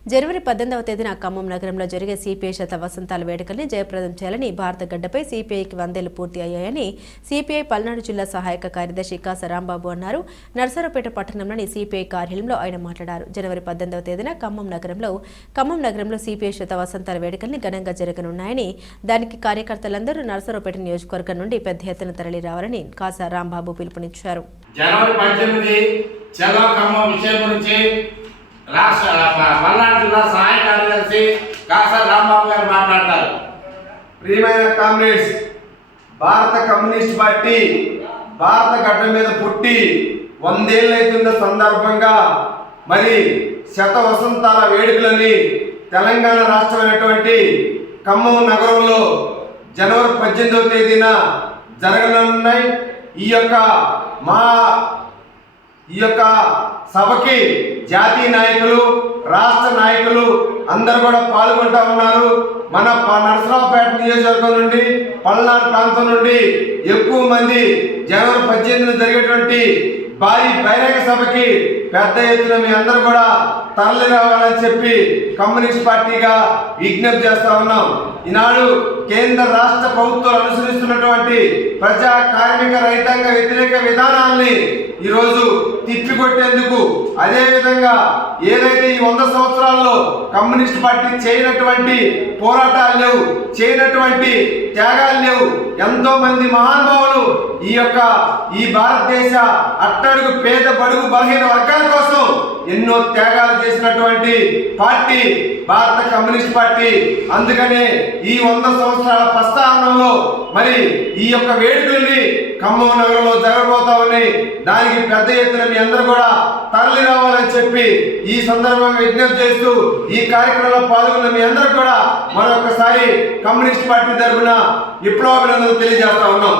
జనవరి 18వ తేదీన ఖమ్మం నగరంలో జరిగే సిపిఐ శత వసంతాల వేడుకల్ని జయప్రదం చేయాలని భారత గడ్డపై సిపిఐకి 100 ఏళ్లు పూర్తి అయ్యాయని సిపిఐ పల్నాడు జిల్లా సహాయక కార్యదర్శి కాస రాంబాబు అన్నారు. నర్సరావుపేట పట్టణంలోని సిపిఐ కార్యాలయంలో ఆయన మాట్లాడారు. జనవరి 18వ తేదీన ఖమ్మం నగరంలో సిపిఐ శత వసంతాల వేడుకల్ని ఘనంగా జరగనున్నాయని, దానికి కార్యకర్తలందరూ నర్సరావుపేట నియోజకవర్గం నుండి పెద్ద ఎత్తున తరలి రావాలని కాస రాంబాబు పిలుపునిచ్చారు. జనవరి 18 చలో ఖమ్మం విషయం గురించి పల్నాడు జిల్లా సహాయ కార్యదర్శి కాస రాంబాబు గారు మాట్లాడతారు. ప్రియమైన కామ్రేడ్స్, భారత కమ్యూనిస్ట్ పార్టీ భారత గడ్డ మీద పుట్టి 100 ఏళ్ళు అవుతున్న సందర్భంగా మరి శత వసంతాల వేడుకలని తెలంగాణ రాష్ట్రమైనటువంటి ఖమ్మం నగరంలో జనవరి 18వ తేదీన జరగనున్నాయి. ఈ యొక్క సభకి జాతీయ నాయకులు, రాష్ట్ర నాయకులు అందరూ కూడా పాల్గొంటా ఉన్నారు. మన నర్సరావుపేట నియోజకవర్గం నుండి, పల్నాడు ప్రాంతం నుండి ఎక్కువ మంది జనవరి 18న జరిగేటువంటి భారీ బహిరంగ సభకి పెద్ద ఎత్తున మీ అందరూ కూడా తరలి రావాలని చెప్పి కమ్యూనిస్ట్ పార్టీగా విజ్ఞప్తి చేస్తా ఉన్నాం. ఈనాడు కేంద్ర రాష్ట్ర ప్రభుత్వాలు అనుసరిస్తున్నటువంటి ప్రజా కార్మిక రైతాంగ వ్యతిరేక విధానాల్ని ఈరోజు తిప్పికొట్టేందుకు, అదేవిధంగా ఏదైతే ఈ 100 సంవత్సరాల్లో కమ్యూనిస్ట్ పార్టీ చేయనటువంటి పోరాటాలు లేవు, చేయనటువంటి త్యాగాలు లేవు. ఎంతో మంది మహానుభావులు ఈ భారతదేశ అట్టడుగు పేద బడుగు బలహీన వర్గాల కోసం ఎన్నో త్యాగాలు చేసినటువంటి పార్టీ భారత కమ్యూనిస్ట్ పార్టీ. అందుకనే ఈ 100 సంవత్సరాల ప్రస్థానంలో మరి ఈ యొక్క వేడుకల్ని ఖమ్మం నగరంలో జరగబోతా ఉన్నాయి. దానికి పెద్ద ఎత్తున మీ అందరూ కూడా తరలి రావాలని చెప్పి ఈ సందర్భంగా విజ్ఞప్తి చేస్తూ ఈ కార్యక్రమంలో పాల్గొన్న మీ అందరూ కూడా మరొకసారి కమ్యూనిస్ట్ పార్టీ తరఫున విప్లవాభినందనలు తెలియజేస్తా ఉన్నాం.